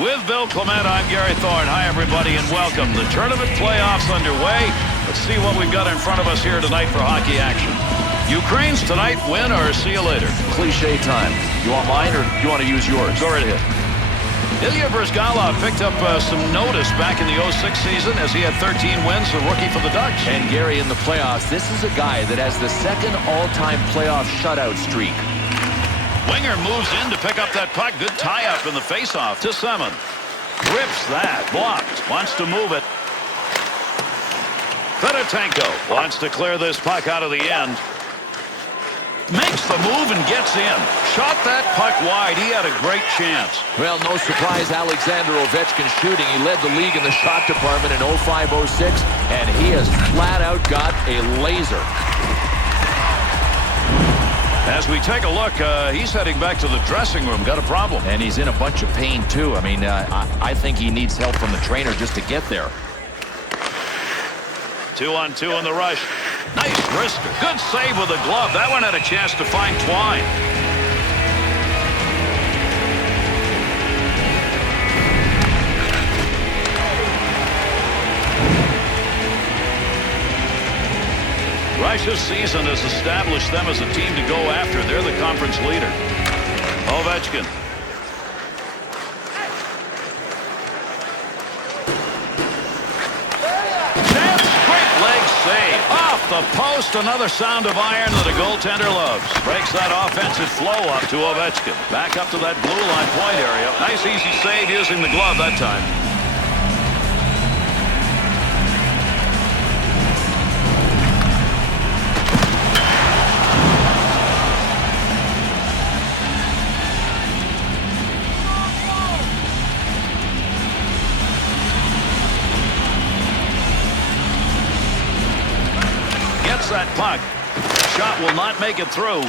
With Bill Clement, I'm Gary Thorne. Hi, everybody, and welcome. The tournament playoffs underway. Let's see what we've got in front of us here tonight for hockey action. Ukraine's tonight, win or see you later. Cliche time. You want mine or you want to use yours? Go right ahead. Ilya Bryzgalov picked up some notice back in the 06 season as he had 13 wins, the rookie for the Ducks. And Gary, in the playoffs, this is a guy that has the second all-time playoff shutout streak. Winger moves in to pick up that puck. Good tie-up in the face-off to Semin. Rips that. Blocked. Wants to move it. Fedotenko wants to clear this puck out of the end. Makes the move and gets in. Shot that puck wide. He had a great chance. Well, no surprise, Alexander Ovechkin's shooting. He led the league in the shot department in 05-06, and he has flat out got a laser. As we take a look, he's heading back to the dressing room. Got a problem. And he's in a bunch of pain, too. I mean, I think he needs help from the trainer just to get there. 2-on-2 in the rush. Nice wrister. Good save with the glove. That one had a chance to find Twine. Russia's season has established them as a team to go after. They're the conference leader. Ovechkin. Save. Off the post. Another sound of iron that a goaltender loves. Breaks that offensive flow up to Ovechkin. Back up to that blue line point area. Nice easy save using the glove that time. That puck. Shot will not make it through.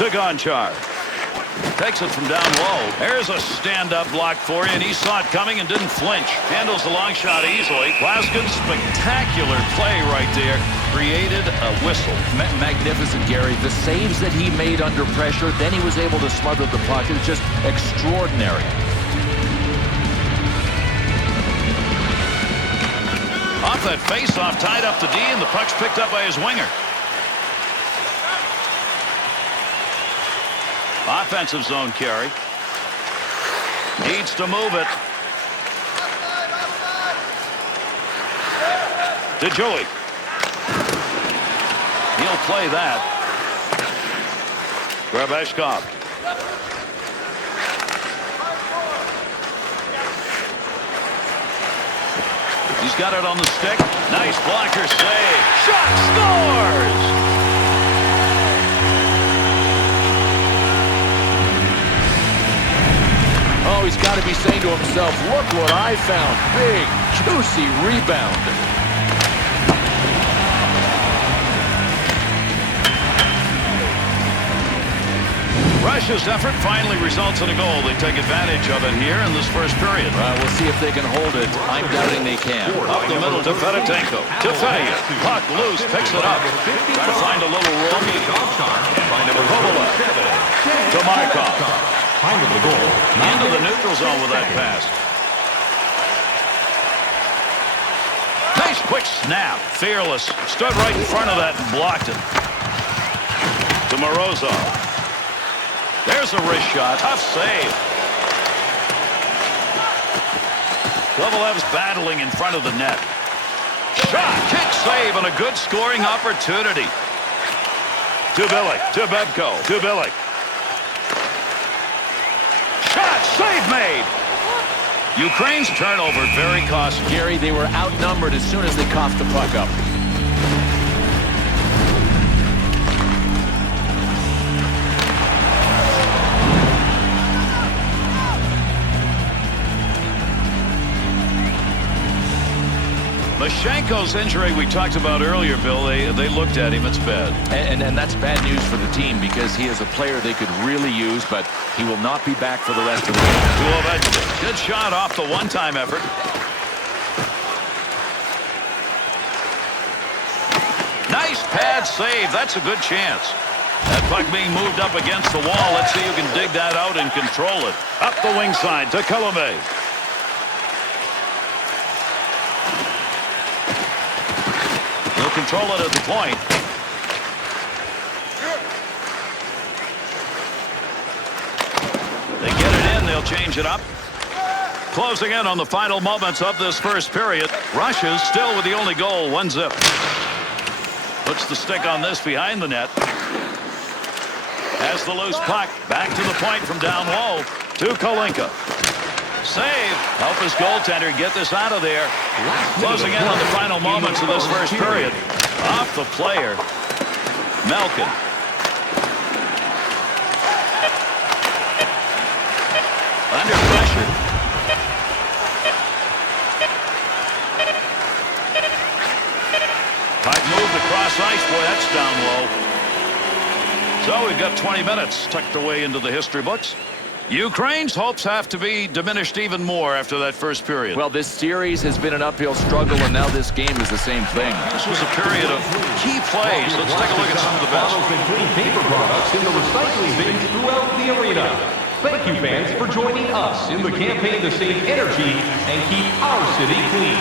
To Gonchar. Takes it from down low. There's a stand-up block for you, and he saw it coming and didn't flinch. Handles the long shot easily. Glasgow, spectacular play right there. Created a whistle. Magnificent, Gary. The saves that he made under pressure, then he was able to smother the puck. It was just extraordinary. Off that face-off, tied up to D, and the puck's picked up by his winger. Offensive zone carry. Needs to move it. To Joey. He'll play that. Graveshkov. He's got it on the stick. Nice blocker save. Shot scores! Oh, he's got to be saying to himself, look what I found. Big, juicy rebound. Russia's effort finally results in a goal. They take advantage of it here in this first period. We'll see if they can hold it. I'm doubting they can. Up the middle to Fedotenko. To Fedya. Puck loose. Picks it up. Trying to find a little room. To Kovalev. To Markov. Into the neutral zone with that pass. Nice quick snap. Fearless. Stood right in front of that and blocked it. To Morozov. There's a wrist shot. Tough save. Kovalev's battling in front of the net. Shot, kick save, and a good scoring opportunity. To Billick, to Bebko, to Billick. Shot, save made. Ukraine's turnover very costly. Gary, they were outnumbered as soon as they coughed the puck up. Mashenko's injury we talked about earlier, Bill, they looked at him. It's bad. And that's bad news for the team because he is a player they could really use, but he will not be back for the rest of the game. Good shot off the one-time effort. Nice pad save. That's a good chance. That puck being moved up against the wall. Let's see who can dig that out and control it. Up the wing side to Colomé. He'll control it at the point. They get it in. They'll change it up. Closing in on the final moments of this first period. Rushes still with the only goal, 1-0. Puts the stick on this behind the net. Has the loose puck. Back to the point from down low to Kolinka. Save. Help his goaltender get this out of there. Closing in on the final moments of this first period. Off the player. Malkin. Under pressure. Puck moved across ice. Boy, that's down low. So we've got 20 minutes tucked away into the history books. Ukraine's hopes have to be diminished even more after that first period. Well, this series has been an uphill struggle, and now this game is the same thing. This was a period of key plays. Let's take a look at some of the best. And clean paper products in the recycling bins throughout the arena. Thank you, fans, for joining us in the campaign to save energy and keep our city clean.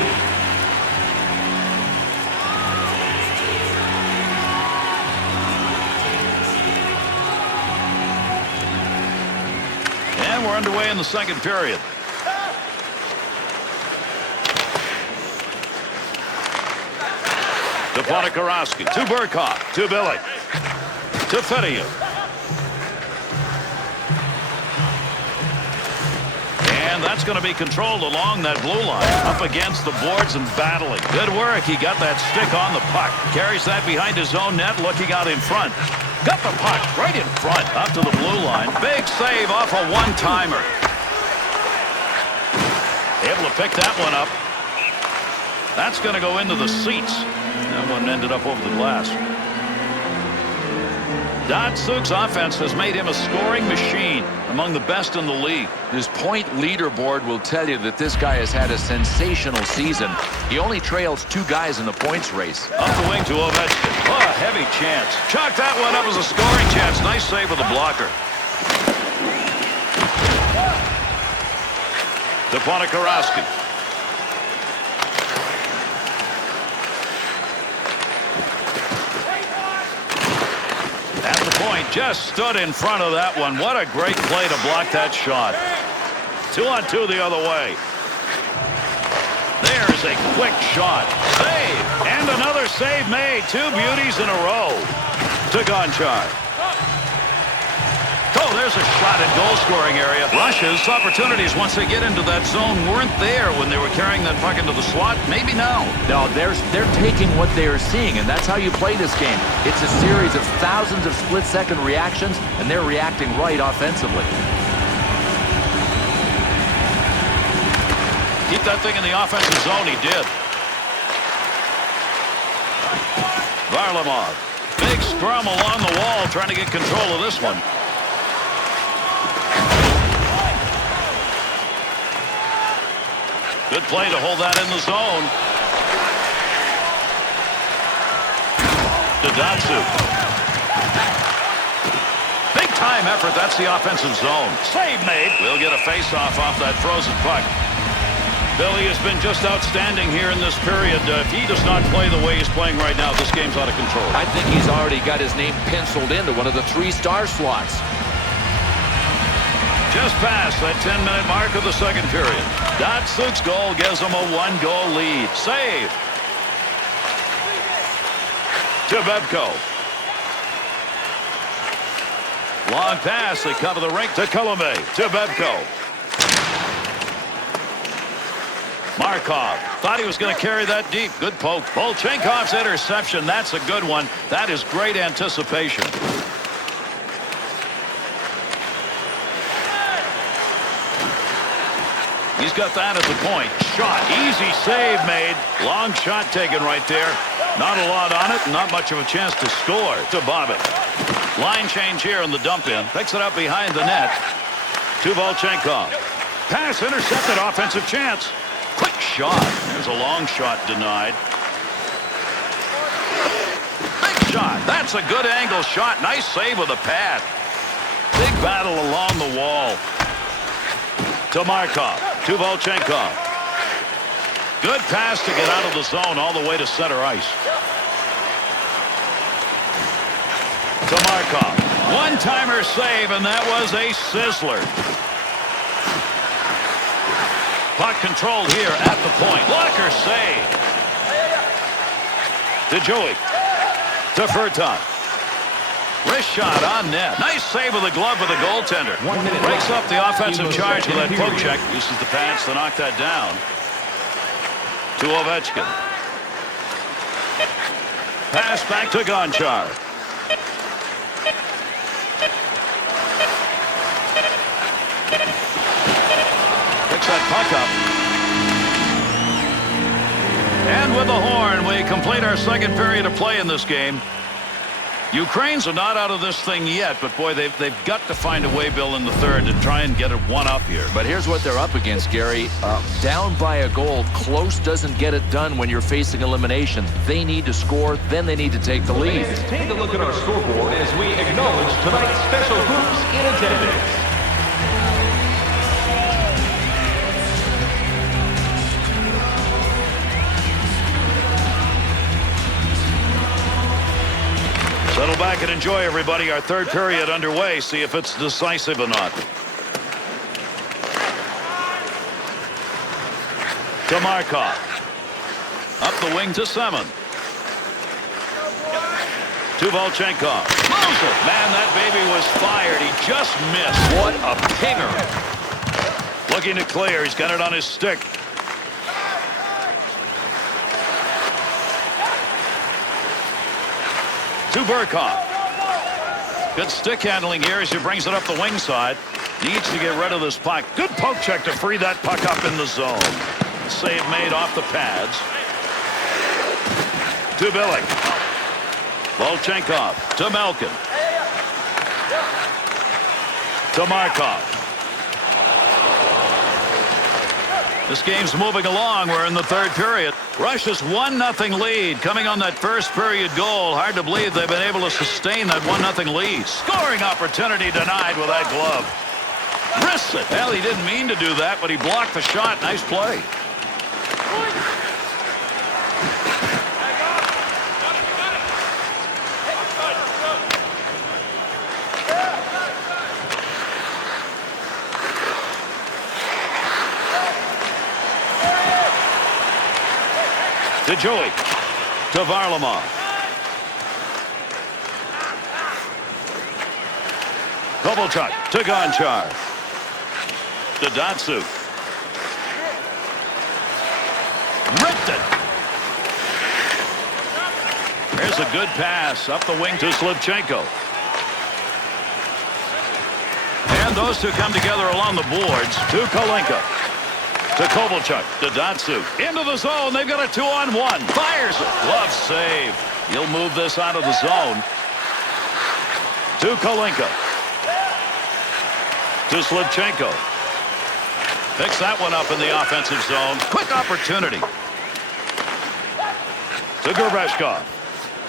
And we're underway in the second period. To Ponikarovsky, to Burkov, to Billy, to Fedorov. And that's going to be controlled along that blue line, up against the boards and battling. Good work. He got that stick on the puck. Carries that behind his own net, looking out in front. Got the puck right in front, up to the blue line. Big save off a one-timer. Able to pick that one up. That's going to go into the seats. That one ended up over the glass. Datsuk's offense has made him a scoring machine, among the best in the league. His point leaderboard will tell you that this guy has had a sensational season. He only trails 2 guys in the points race. Up the wing to Ovechkin. Oh, a heavy chance. Chalk that one up as a scoring chance. Nice save with the blocker. To Ponikarovsky. At the point, just stood in front of that one. What a great play to block that shot. 2-on-2 the other way. There's a quick shot. Save. And another save made. 2 beauties in a row. To Gonchar. Oh, there's a shot at goal-scoring area. Russia's opportunities once they get into that zone weren't there when they were carrying that puck into the slot. Maybe now. No, they're taking what they are seeing, and that's how you play this game. It's a series of thousands of split-second reactions, and they're reacting right offensively. Keep that thing in the offensive zone. He did. Varlamov. Big scrum along the wall trying to get control of this one. Good play to hold that in the zone. To Datsuk. Big time effort. That's the offensive zone. Save made. We'll get a face-off off that frozen puck. Billy has been just outstanding here in this period. If he does not play the way he's playing right now, this game's out of control. I think he's already got his name penciled into one of the 3-star slots. Just past that 10-minute mark of the second period. Datsuk's goal gives them a 1-goal lead. Save. To Babko. Long pass. They cover the rink to Colomé. To Babko. Markov thought he was going to carry that deep. Good poke. Volchenkov's interception. That's a good one. That is great anticipation. He's got that at the point. Shot. Easy save made. Long shot taken right there. Not a lot on it. Not much of a chance to score. To Bobbitt. Line change here in the dump in. Picks it up behind the net. To Volchenkov. Pass intercepted. Offensive chance. Quick shot. There's a long shot denied. Big shot. That's a good angle shot. Nice save with a pad. Big battle along the wall. To Markov. To Volchenkov. Good pass to get out of the zone all the way to center ice. To Markov. One-timer save, and that was a sizzler. Puck controlled here at the point. Blocker save. To Joey. To Furton. Wrist shot on net. Nice save with the glove with the goaltender. Breaks up the offensive charge with that poke check. Uses the pads to knock that down. To Ovechkin. Pass back to Gonchar. Picks that puck up. And with the horn, we complete our second period of play in this game. Ukrainians are not out of this thing yet, but boy, they've got to find a way, Bill, in the third to try and get it one up here. But here's what they're up against, Gary. Down by a goal, close doesn't get it done when you're facing elimination. They need to score, then they need to take the lead. Take a look at our scoreboard as we acknowledge tonight's special groups in attendance. Settle back and enjoy, everybody. Our third period underway. See if it's decisive or not. To Markov. Up the wing to Semin. To Volchenkov. Moves it. Man, that baby was fired. He just missed. What a pinger. Looking to clear. He's got it on his stick. To Burkov. Good stick handling here as he brings it up the wing side. Needs to get rid of this puck. Good poke check to free that puck up in the zone. Save made off the pads. To Billy. Volchenkov. To Malkin. To Markov. This game's moving along. We're in the third period. Russia's 1-0 lead coming on that first period goal. Hard to believe they've been able to sustain that 1-0 lead. Scoring opportunity denied with that glove. Wrists it. Well, he didn't mean to do that, but he blocked the shot. Nice play. To Joey. To Varlamov. Kovalchuk. To Gonchar. To Datsyuk. Ripped it. There's a good pass up the wing to Slivchenko. And those two come together along the boards. To Kalinka. To Kovalchuk. To Datsyuk. Into the zone. They've got a 2-on-1. Fires it. Glove save. He'll move this out of the zone. To Kalinka. To Slivchenko. Picks that one up in the offensive zone. Quick opportunity. To Gerveshkov.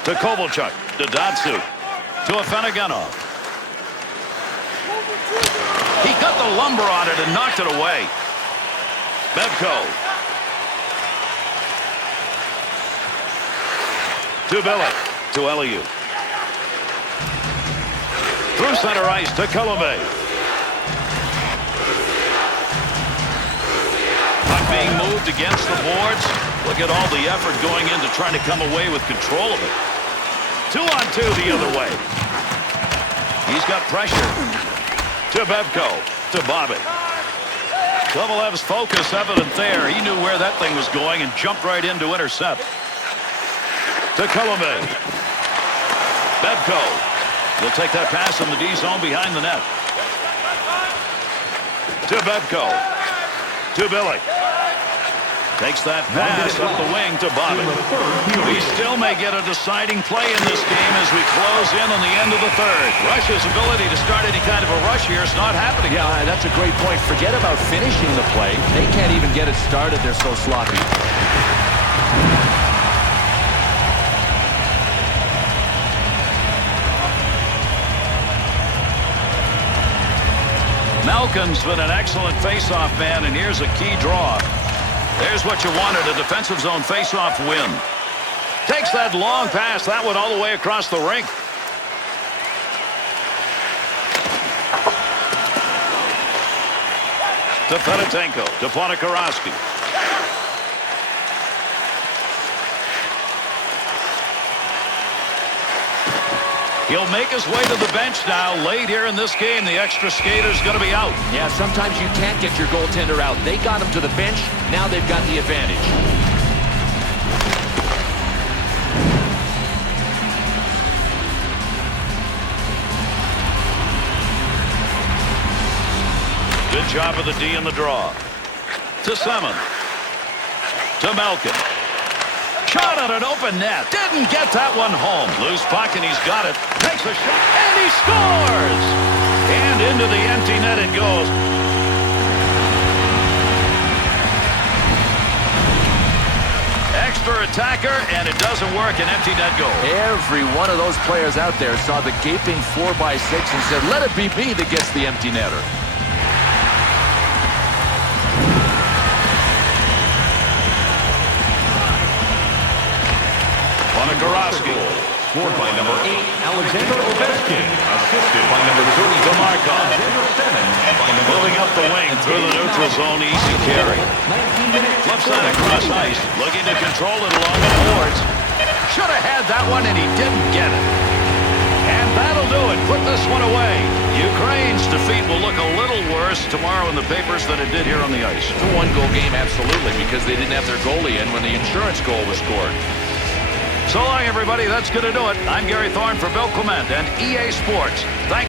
To Kovalchuk. To Datsyuk. To Afanaganov. He got the lumber on it and knocked it away. Bevko. To Billy. To Eliu. Through center ice to Colomé. Puck being moved against the boards. Look at all the effort going into trying to come away with control of it. 2-on-2 the other way. He's got pressure. To Bevko. To Bobby. Kovalev's focus evident there. He knew where that thing was going and jumped right in to intercept. To Colomé. Bevko. He'll take that pass in the D zone behind the net. To Bevko. To Billy. Takes that pass up the wing to Bobby. We still may get a deciding play in this game as we close in on the end of the third. Russia's ability to start any kind of a rush here is not happening. Yeah, that's a great point. Forget about finishing the play. They can't even get it started. They're so sloppy. Malkin's been an excellent face-off man, and here's a key draw. There's what you wanted, a defensive zone face-off win. Takes that long pass, that one all the way across the rink. To Fedotenko, to Ponikarovsky. He'll make his way to the bench now. Late here in this game, the extra skater's going to be out. Yeah, sometimes you can't get your goaltender out. They got him to the bench. Now they've got the advantage. Good job of the D in the draw. To Semin. To Malkin. Shot at an open net. Didn't get that one home. Loose puck, and he's got it. Takes a shot, and he scores! And into the empty net it goes. Extra attacker, and it doesn't work. An empty net goal. Every one of those players out there saw the gaping 4x6 and said, let it be me that gets the empty netter. Ponikarovsky. Scored by number 8, Alexander Ovechkin. Assisted by number 30, DeMarco. Alexander Semin. By number Moving up the wing through the neutral zone, easy carry. 19 minutes. Left side across ice, looking to control it along the boards. Should have had that one, and he didn't get it. And that'll do it. Put this one away. Ukraine's defeat will look a little worse tomorrow in the papers than it did here on the ice. It's a one-goal game, absolutely, because they didn't have their goalie in when the insurance goal was scored. So long, everybody. That's going to do it. I'm Gary Thorne for Bill Clement and EA Sports. Thank